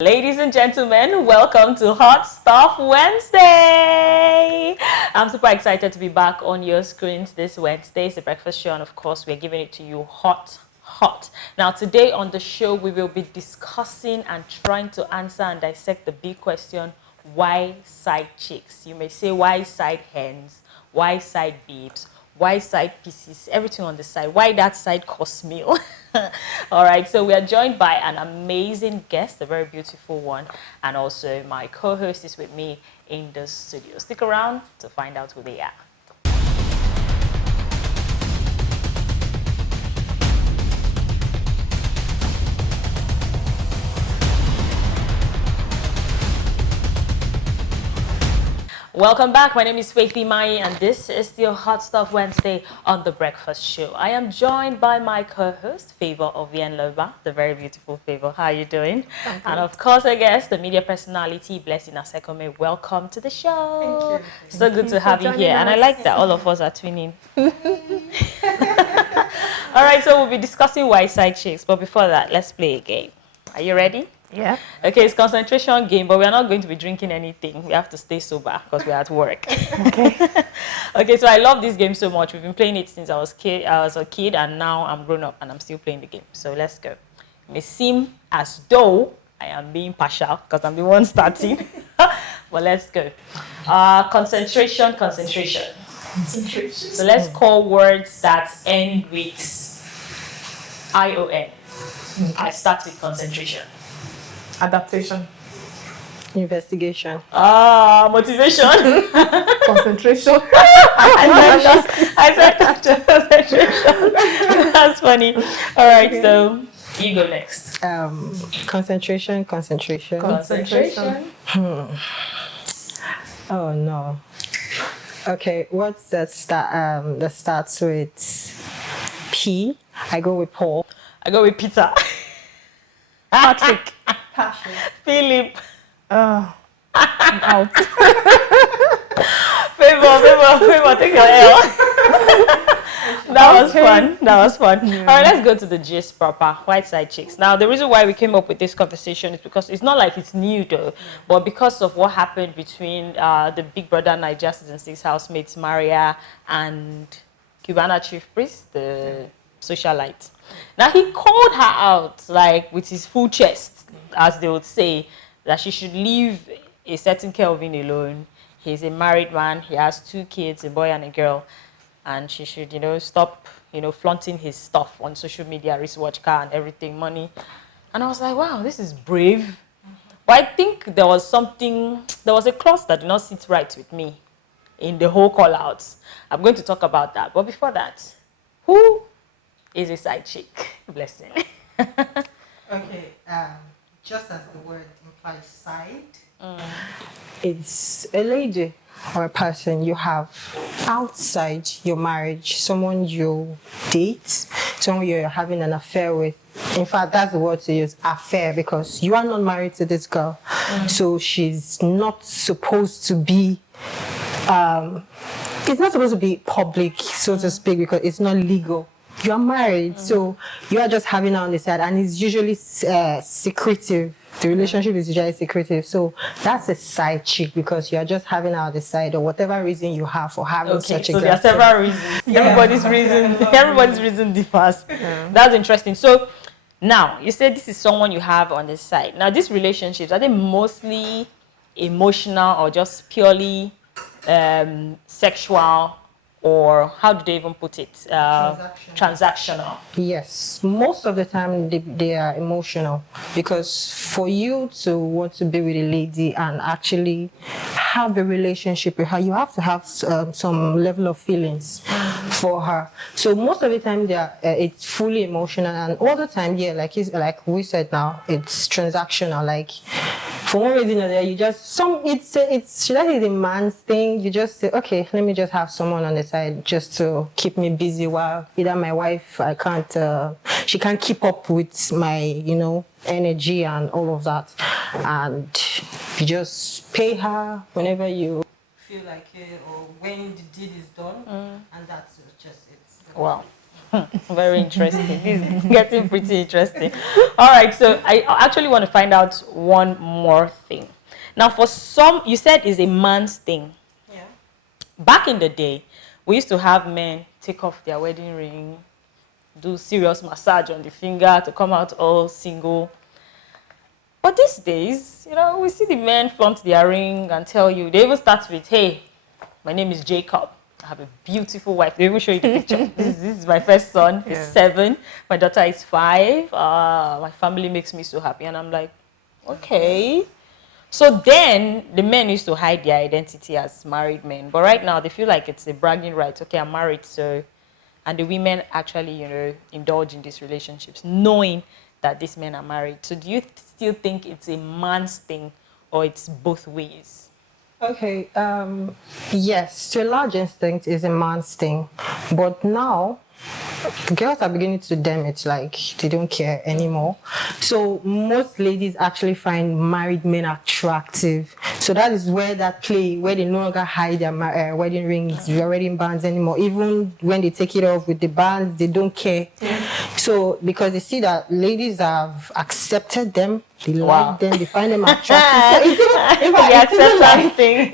Ladies and gentlemen, welcome to Hot Stuff Wednesday. I'm super excited to be back on your screens this Wednesday. It's a breakfast show, and of course, we're giving it to you hot. Now, today on the show, we will be discussing and trying to answer and dissect the big question, why side chicks? You may say, why side hens? Why side babes? Why side pieces? Everything on the side. Why that side course meal? All right, so we are joined by an amazing guest, a very beautiful one, and also my co-host is with me in the studio. Stick around to find out who they are. Welcome back. My name is Faithy Mai, and this is still Hot Stuff Wednesday on The Breakfast Show. I am joined by my co-host, Favor Ovienloba, the very beautiful Favor. How are you doing? And of course, I guess, the media personality, Blessing Asekome. Welcome to the show. Thank you. So good to have you here. And I like that all of us are twinning. All right, so we'll be discussing white side chicks. But before that, let's play a game. Are you ready? Yeah. Okay, it's concentration game, but we are not going to be drinking anything. We have to stay sober because we're at work. Okay. Okay, so I love this game so much. We've been playing it since I was a kid, and now I'm grown up and I'm still playing the game. So let's go. It may seem as though I am being partial because I'm the one starting. But let's go. Concentration. So let's call words that end with ION. I start with concentration. Adaptation. Investigation. Motivation. Concentration. I said concentration. That's funny. All right, so you go next. Concentration. Oh no. Okay, what's that that starts with P? I go with Paul. I go with Peter. Patrick. Philip. I'm out. Favor, take your L. That was fun. Yeah. All right, let's go to the gist proper. White side chicks. Now, the reason why we came up with this conversation is because it's not like it's new though, but because of what happened between the Big Brother Nigeria Season 6 housemates Maria and Cubana Chief Priest, the socialite. Now, he called her out, like, with his full chest, as they would say, that she should leave a certain Kelvin alone. He's a married man. He has 2 kids, a boy and a girl. And she should, stop, flaunting his stuff on social media, wristwatch, car, and everything, money. And I was like, wow, this is brave. But I think there was a clause that did not sit right with me in the whole call-outs. I'm going to talk about that. But before that, who is a side chick? Blessing. Okay, just as the word implies side. It's a lady or a person you have outside your marriage, someone you date, someone you're having an affair with. In fact, that's the word to use, affair, because you are not married to this girl. So she's not supposed to be, it's not supposed to be public, so to speak, because it's not legal. You are married, so you are just having her on the side, and it's usually secretive. The relationship is usually secretive, so that's a side chick because you are just having her on the side, or whatever reason you have for having such a girl. So there are several reasons. Yeah. Everybody's reason differs. Yeah. That's interesting. So now you said this is someone you have on the side. Now these relationships, are they mostly emotional or just purely sexual? Or how do they even put it? Transactional. Yes, most of the time they are emotional, because for you to want to be with a lady and actually have a relationship with her, you have to have some level of feelings for her. So most of the time it's fully emotional, and all the time, yeah, like we said now, it's transactional. Like for one reason or another, you just it's should I say the man's thing? You just say, okay, let me just have someone on the side just to keep me busy while either my wife she can't keep up with my energy and all of that, and you just pay her whenever you Feel like it, or when the deed is done, and that's just it. Wow. Very interesting. This is getting pretty interesting. All right, so I actually want to find out one more thing. Now, for some, you said it's a man's thing. Yeah. Back in the day, we used to have men take off their wedding ring, do serious massage on the finger to come out all single. But these days, you know, we see the men flaunt their ring and tell you, they even start with, hey, my name is Jacob. I have a beautiful wife. They will show you the picture. This is my first son. He's 7. My daughter is 5. My family makes me so happy. And I'm like, okay. So then the men used to hide their identity as married men. But right now they feel like it's a bragging right. Okay, I'm married. So, and the women actually, you know, indulge in these relationships knowing that these men are married. So do you still think it's a man's thing or it's both ways? Okay, yes, to a large extent is a man's thing, but now girls are beginning to damn it, like they don't care anymore. So most ladies actually find married men attractive. So that is where that play, where they no longer hide their wedding rings, their wedding bands anymore. Even when they take it off with the bands, they don't care. So because they see that ladies have accepted them, they like them, they find them attractive.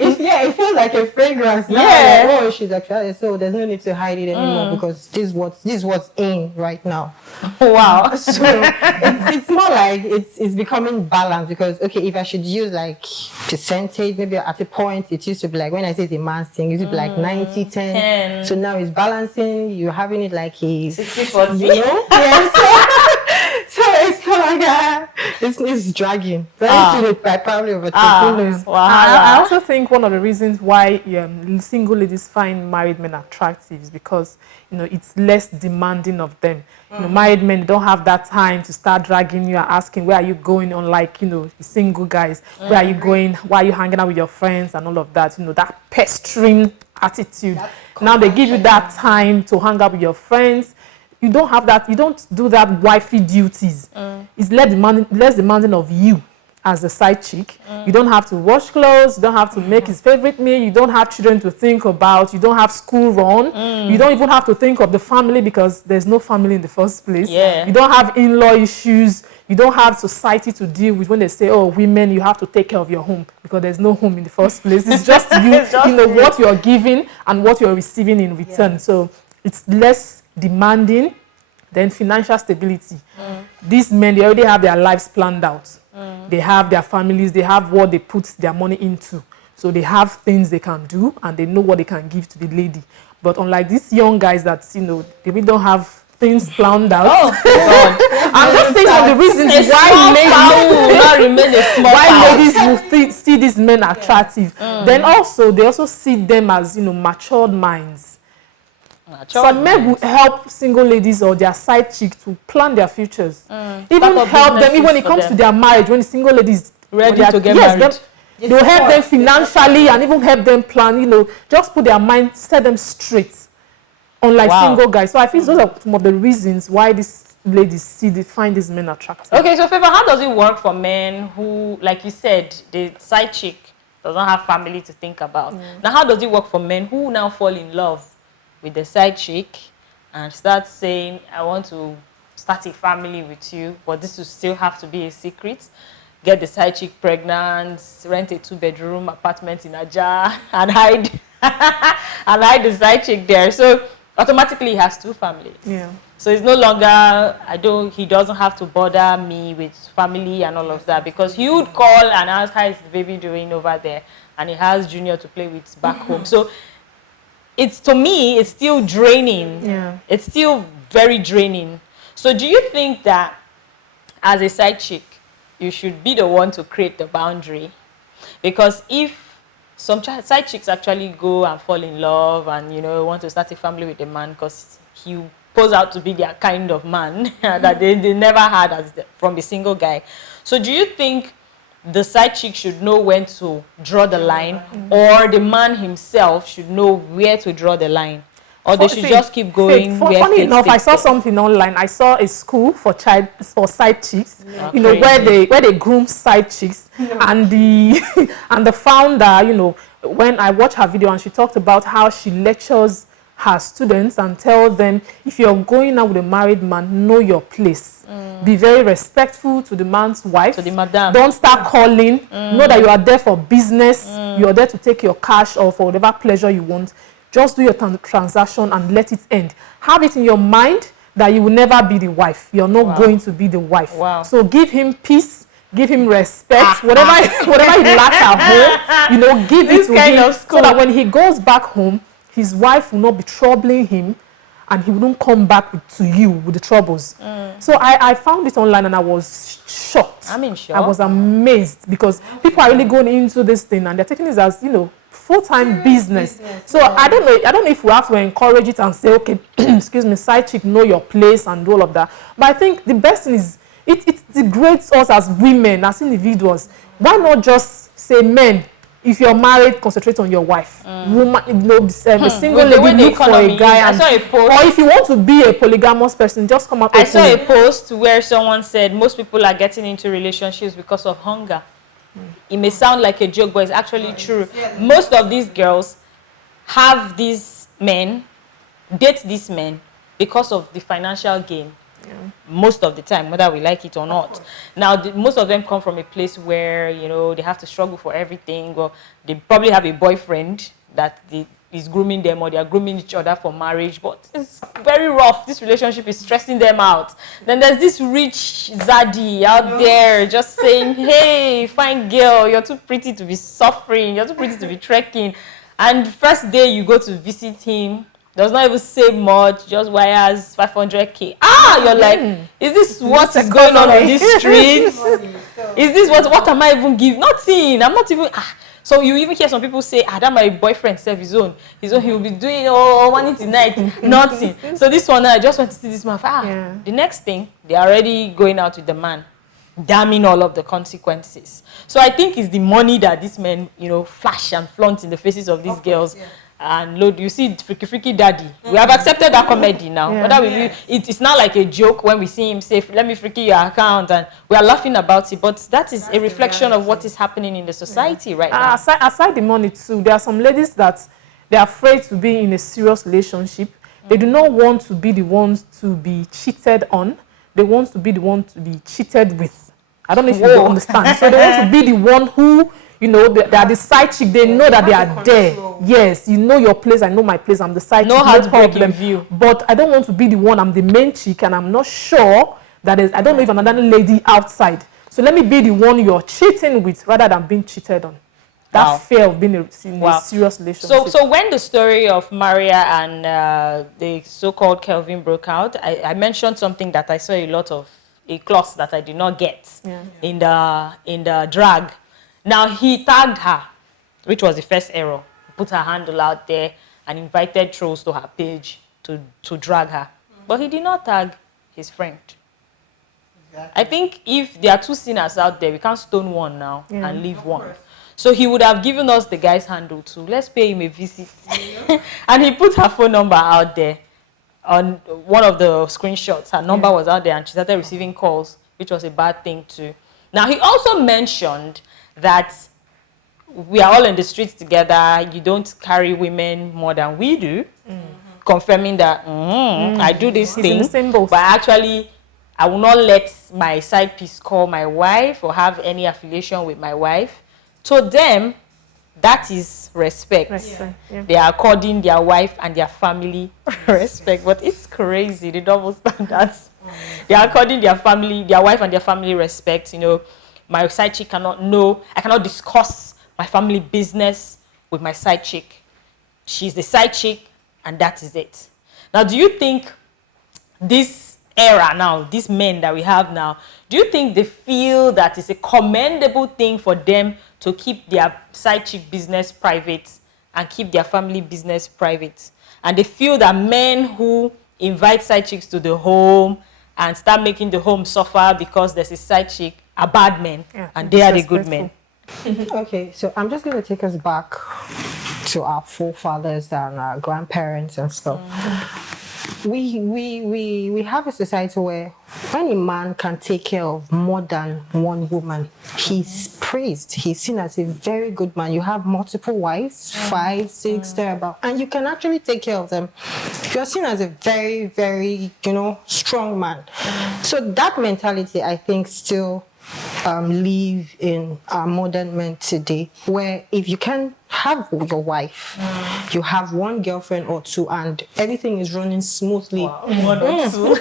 It feels like a fragrance. Now, like, oh, she's attractive, so there's no need to hide it anymore because this is what's in right now. Wow. So it's more like it's becoming balanced because, okay, if I should use like percentage, maybe at a point it used to be like, when I say it's a man's thing, it used to be like 90-10. So now it's balancing, you're having it like a 60-40. You know? Yeah, so it's kind of like it's dragging. Very probably over I also think one of the reasons why single ladies find married men attractive is because, you know, it's less demanding of them. You know, married men don't have that time to start dragging you and asking, where are you going, unlike, you know, the single guys. Where are you going? Why are you hanging out with your friends and all of that? You know, that pestering attitude. Now they give you that time to hang out with your friends. You don't have that. You don't do that wifey duties. It's less demanding of you as a side chick. You don't have to wash clothes. You don't have to make his favorite meal. You don't have children to think about. You don't have school run. You don't even have to think of the family because there's no family in the first place. You don't have in-law issues. You don't have society to deal with when they say, oh, women, you have to take care of your home because there's no home in the first place. It's just you, you know, what you're giving and what you're receiving in return. So it's less demanding than financial stability. These men, they already have their lives planned out. They have their families, they have what they put their money into. So they have things they can do and they know what they can give to the lady. But unlike these young guys that, you know, they really don't have things planned out. Oh, God. I'm just saying one of the reasons why ladies will see these men attractive. Then also, they also see them as, you know, matured minds. Some men will help single ladies or their side chick to plan their futures. Even help them, even when it comes to their marriage, when the single ladies ready to get married. They'll help them financially and even help them plan, you know, just put their mind, set them straight. Unlike single guys. So I think those are some of the reasons why these ladies find these men attractive. Okay, so Favor, how does it work for men who, like you said, the side chick does not have family to think about? Now, how does it work for men who now fall in love with the side chick and start saying, I want to start a family with you, but this will still have to be a secret? Get the side chick pregnant, rent a 2-bedroom apartment in Aja, and hide and hide the side chick there. So automatically he has 2 families. So it's no longer, he doesn't have to bother me with family and all of that, because he would call and ask, how is the baby doing over there? And he has Junior to play with back home. So it's, to me, it's still draining. It's still very draining. So do you think that as a side chick, you should be the one to create the boundary? Because if some side chicks actually go and fall in love and, you know, want to start a family with a man because he pose out to be their kind of man that they never had from the single guy. So do you think the side chick should know when to draw the line, or the man himself should know where to draw the line? Or they should just keep going? Funny enough, I saw something online. I saw a school for side chicks, you know, where they groom side chicks, and the founder, you know, when I watched her video and she talked about how she lectures her students and tell them, if you're going out with a married man, know your place. Be very respectful to the man's wife. To the madam. Don't start calling. Know that you are there for business. You are there to take your cash or for whatever pleasure you want. Just do your transaction and let it end. Have it in your mind that you will never be the wife. You're not going to be the wife. So give him peace. Give him respect. Whatever he lacks at home, give it to him. So that when he goes back home, his wife will not be troubling him, and he wouldn't come back to you with the troubles. So I found it online and I was shocked. I'm in shock. I was amazed because people are really going into this thing and they're taking this as, full-time business. So I don't know if we have to encourage it and say, okay, excuse me, side chick, know your place and all of that. But I think the best thing is, it degrades us as women, as individuals. Why not just say, men, if you're married, concentrate on your wife. Woman, a single lady, look for a guy. I saw a post. Or if you want to be a polygamous person, just come out. I saw a post where someone said most people are getting into relationships because of hunger. It may sound like a joke, but it's actually true. Most of these girls have these men, date these men because of the financial gain. Most of the time, whether we like it or not. Now, most of them come from a place where, they have to struggle for everything, or they probably have a boyfriend that is grooming them, or they are grooming each other for marriage, but it's very rough. This relationship is stressing them out. Then there's this rich zaddy out there just saying, hey, fine girl, you're too pretty to be suffering, you're too pretty to be trekking. And first day you go to visit him, does not even say much, just wires 500K. You're like, is this what is going on these streets? Is this what am I even giving? Nothing. I'm not even. So you even hear some people say, that my boyfriend serve his own. He will be doing one tonight, nothing. So this one, I just want to see this man. The next thing, they're already going out with the man, damning all of the consequences. So I think it's the money that these men, flash and flaunt in the faces of these girls. And Lord, you see, freaky daddy. We have accepted that comedy now. It's not like a joke when we see him say, let me freaky your account, and we are laughing about it. But that's a reflection of what is happening in the society right now. Aside the money too, there are some ladies that they're afraid to be in a serious relationship. They do not want to be the ones to be cheated on. They want to be the one to be cheated with. I don't know if you understand. So they want to be the one who, they are the side chick. They know that they are there. Yes, you know your place. I know my place. I'm the side chick. No problem. View. But I don't want to be the one. I'm the main chick, and I'm not sure that I don't know if another lady outside. So let me be the one you're cheating with rather than being cheated on. That fear of being in a serious relationship. So when the story of Maria and the so-called Kelvin broke out, I mentioned something that I saw a clause that I did not get in the drag. Now, he tagged her, which was the first error. Put her handle out there and invited trolls to her page to drag her. But he did not tag his friend. Exactly. I think if there are two sinners out there, we can't stone one now and leave one. So he would have given us the guy's handle too. Let's pay him a visit. And he put her phone number out there on one of the screenshots. Her number was out there and she started receiving calls, which was a bad thing too. Now, he also mentioned that we are all in the streets together. You don't carry women more than we do, confirming that I do this thing, but actually I will not let my side piece call my wife or have any affiliation with my wife. To them, that is respect. They are according their wife and their family respect, but it's crazy, the double standards. They are according their wife and their family respect. My side chick cannot know. I cannot discuss my family business with my side chick. She's the side chick, and that is it. Now, do you think this era now, these men that we have now, do you think they feel that it's a commendable thing for them to keep their side chick business private and keep their family business private? And they feel that men who invite side chicks to the home and start making the home suffer because there's a side chick are bad men, and they are the good men. Okay, so I'm just going to take us back to our forefathers and our grandparents and stuff. We have a society where when a man can take care of more than one woman, he's praised. He's seen as a very good man. You have multiple wives, 5, 6, thereabout, and you can actually take care of them. You're seen as a very, very, strong man. So that mentality, I think, still live in our modern men today, where if you can have your wife, you have one girlfriend or 2, and everything is running smoothly. Wow. 1 or 2.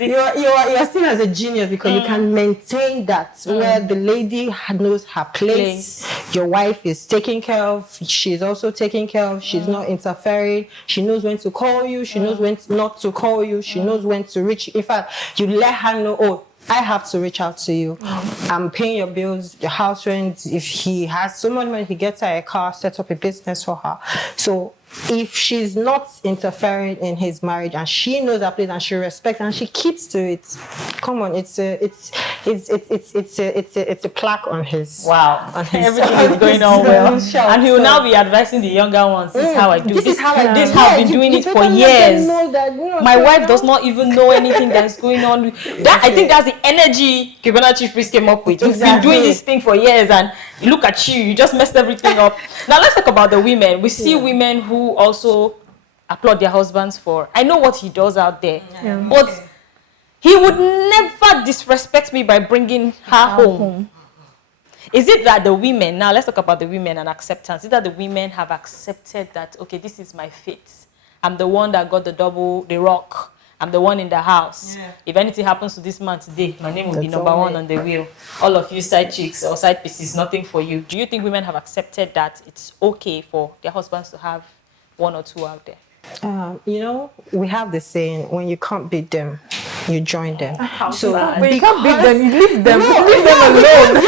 You're seen as a genius because you can maintain that, where the lady knows her place. Your wife is taken care of. She's also taken care of. She's not interfering. She knows when to call you. She knows when not to call you. She knows when to reach. In fact, you let her know, oh, I have to reach out to you. I'm paying your bills, your house rent. If he has so much money, he gets her a car, set up a business for her. So if she's not interfering in his marriage and she knows her place and she respects and she keeps to it, come on, it's a plaque on his. Wow, on his, everything is going on well, and he will now be advising the younger ones. This is how I do. This is how I do. This is how I've been doing it for years. My wife does not even know anything that's going on. That I think that's the energy Kibana Chief Priest came up with. We've been doing this thing for years, and look at you just messed everything up. Now let's talk about the women. We see women who also applaud their husbands for, I know what he does out there, but he would never disrespect me by bringing her home. Is it that the women, now let's talk about the women and acceptance, is it that the women have accepted that, okay, this is my fate, I'm the one that got the rock, I'm the one in the house. If anything happens to this man today, my name will be number 1 on the wheel. All of you side chicks or side pieces, nothing for you. Do you think women have accepted that it's okay for their husbands to have 1 or 2 out there? We have the saying, when you can't beat them, you join them. So when you can't beat them, you leave them. Leave them alone.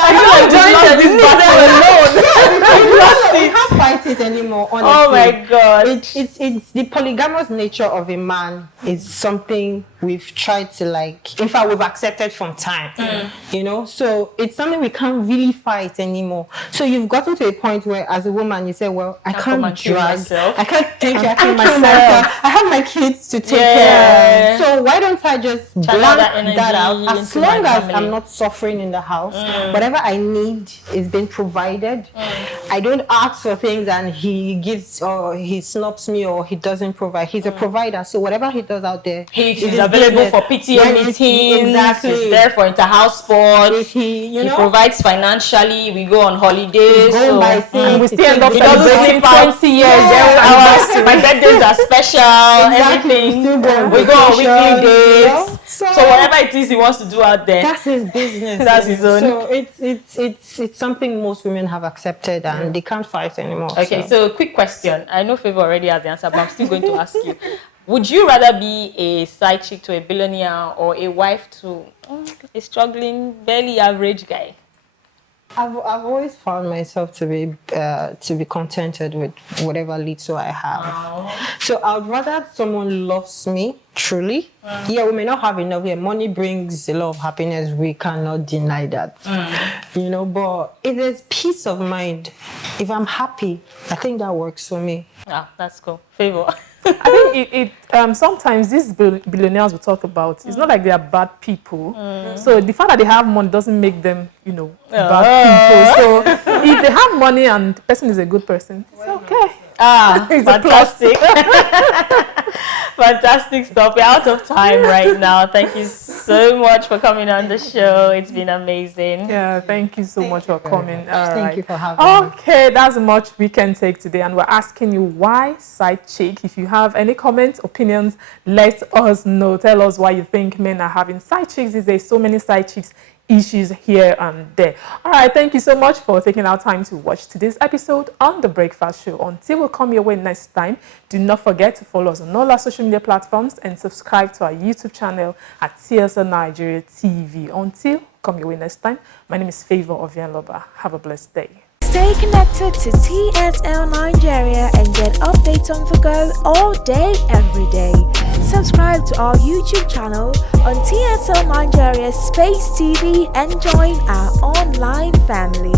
I feel like this battle alone. You can't fight it anymore, honestly. Oh my God. It's the polygamous nature of a man is something we've tried to in fact, we've accepted from time. So it's something we can't really fight anymore. So you've gotten to a point where as a woman you say, well, I can't drag, I can't take care of myself. I have my kids to take care of. So why don't I just blank that out? As long as I'm not suffering in the house, whatever I need is being provided. I don't ask for things and he gives or he snubs me or he doesn't provide. He's a provider, so whatever he does out there, he's available for PTA meetings. Exactly. He's there for inter-house sports. He provides financially. We go on holidays. We still end up he doesn't sleep 20 years. My birthdays are special. Everything. We go on weekly dates. So whatever it is he wants to do out there, that's his business. That's his own. So it's something most women have accepted and they can't fight anymore. Okay, so quick question. I know Favor already has the answer, but I'm still going to ask you. Would you rather be a side chick to a billionaire or a wife to a struggling, barely average guy? I've always found myself to be contented with whatever little I have. So I'd rather someone loves me truly. Yeah, we may not have enough. Yeah, money brings a lot of happiness. We cannot deny that. But if there's peace of mind, if I'm happy, I think that works for me. That's cool. Favor. I think it sometimes these billionaires we talk about, it's not like they are bad people. So the fact that they have money doesn't make them, bad people. So if they have money and the person is a good person, it's okay. It's fantastic. Fantastic stuff. We're out of time right now. Thank you so much for coming on the show. It's been amazing. Yeah, thank you so much for coming. Thank you for having me. Okay, that's much we can take today. And we're asking you, why side chick? If you have any comments, opinions, let us know. Tell us why you think men are having side chicks these days. So many side chicks issues here and there. All right, thank you so much for taking our time to watch today's episode on The Breakfast Show. Until we come your way next time, do not forget to follow us on all our social media platforms and subscribe to our YouTube channel at TSLNIGERIA TV. Until come your way next time, my name is Favor Ovianloba. Have a blessed day. Stay connected to TSL Nigeria and get updates on the go all day, every day. Subscribe to our YouTube channel on TSL Nigeria Space TV and join our online family.